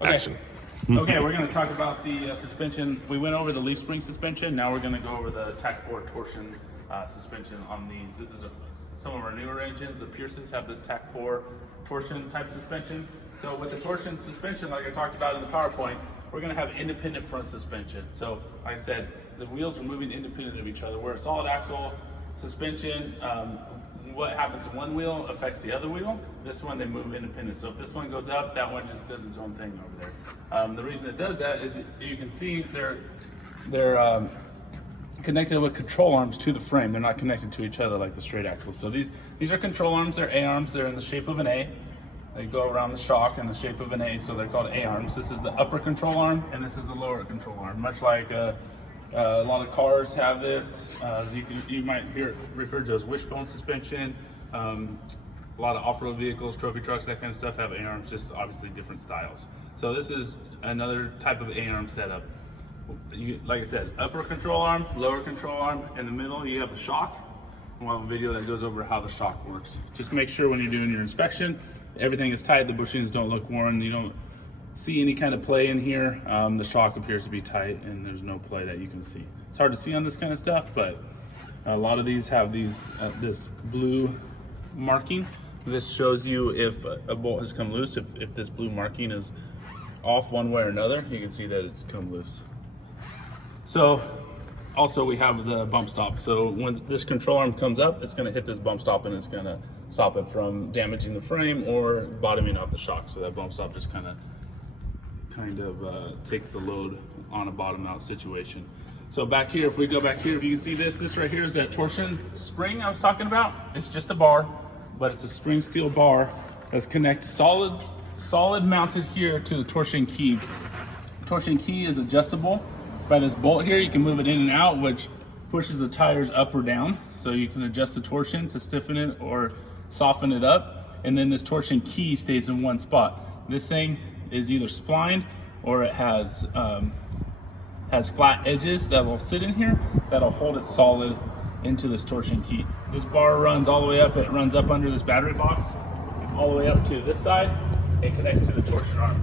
Okay. Action. Okay, we're going to talk about the suspension. We went over the leaf spring suspension. Now we're going to go over the TAC 4 torsion suspension on these. This is some of our newer engines. The Pierces have this TAC 4 torsion type suspension. So with the torsion suspension, like I talked about in the PowerPoint, we're going to have independent front suspension. So like I said, the wheels are moving independent of each other. We're a solid axle suspension. What happens to one wheel affects the other wheel. This one, they move independent. So if this one goes up, that one just does its own thing over there. The reason it does that is you can see they're connected with control arms to the frame. They're not connected to each other like the straight axle. So these are control arms. They're A-arms. They're in the shape of an A. They go around the shock in the shape of an A, so they're called A-arms. This is the upper control arm, and this is the lower control arm. Much like a lot of cars have this. You might hear it referred to as wishbone suspension. A lot of off-road vehicles, trophy trucks, that kind of stuff have A-arms, just obviously different styles. So this is another type of A-arm setup. Like I said, upper control arm, lower control arm. In the middle, you have the shock. We'll have a video that goes over how the shock works. Just make sure when you're doing your inspection, everything is tight, the bushings don't look worn, you don't see any kind of play in here. The shock appears to be tight and there's no play that you can see. It's hard to see on this kind of stuff, but a lot of these have this blue marking. This shows you if a bolt has come loose. If this blue marking is off one way or another, you can see that it's come loose. So also we have the bump stop. So when this control arm comes up, it's going to hit this bump stop and it's going to stop it from damaging the frame or bottoming out the shock. So that bump stop just kind of takes the load on a bottom out situation. So back here, if we go back here, if you can see this right here is that torsion spring I was talking about. It's just a bar, but it's a spring steel bar that's connected solid mounted here to the torsion key. Torsion key is adjustable by this bolt here. You can move it in and out, which pushes the tires up or down. So you can adjust the torsion to stiffen it or soften it up. And then this torsion key stays in one spot. This thing is either splined or it has flat edges that will sit in here that'll hold it solid into this torsion key. This bar runs all the way up. It runs up under this battery box all the way up to this side. It connects to the torsion arm.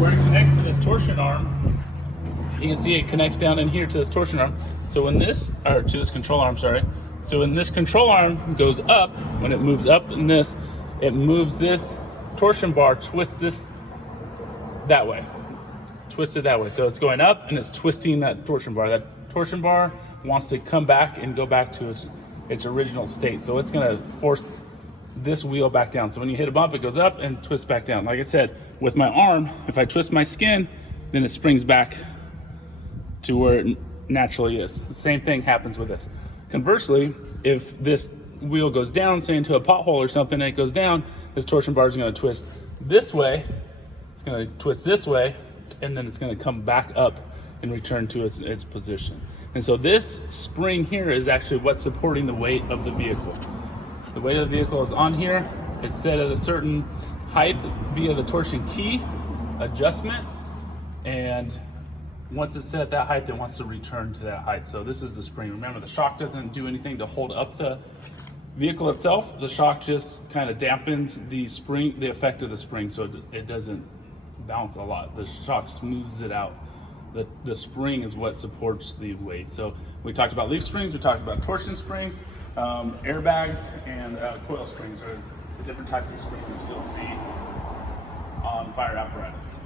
Where it connects to this torsion arm, you can see it connects down in here to this torsion arm. So when to this control arm, sorry. So when this control arm goes up, when it moves up in this, it moves this torsion bar, twists this that way. Twist it that way. So it's going up and it's twisting that torsion bar. That torsion bar wants to come back and go back to its original state. So it's gonna force this wheel back down. So when you hit a bump, it goes up and twists back down. Like I said, with my arm, if I twist my skin, then it springs back to where it naturally is. The same thing happens with this. Conversely, if this wheel goes down, say into a pothole or something, and it goes down, this torsion bar is going to twist this way, it's going to twist this way, and then it's going to come back up and return to its position. And so this spring here is actually what's supporting the weight of the vehicle. The weight of the vehicle is on here. It's set at a certain height via the torsion key adjustment, and once it's set at that height, it wants to return to that height. So this is the spring. Remember, the shock doesn't do anything to hold up the vehicle itself. The shock just kind of dampens the effect of the spring, so it doesn't bounce a lot. The shock smooths it out. The spring is what supports the weight. So we talked about leaf springs, we talked about torsion springs, airbags, and coil springs are the different types of springs you'll see on fire apparatus.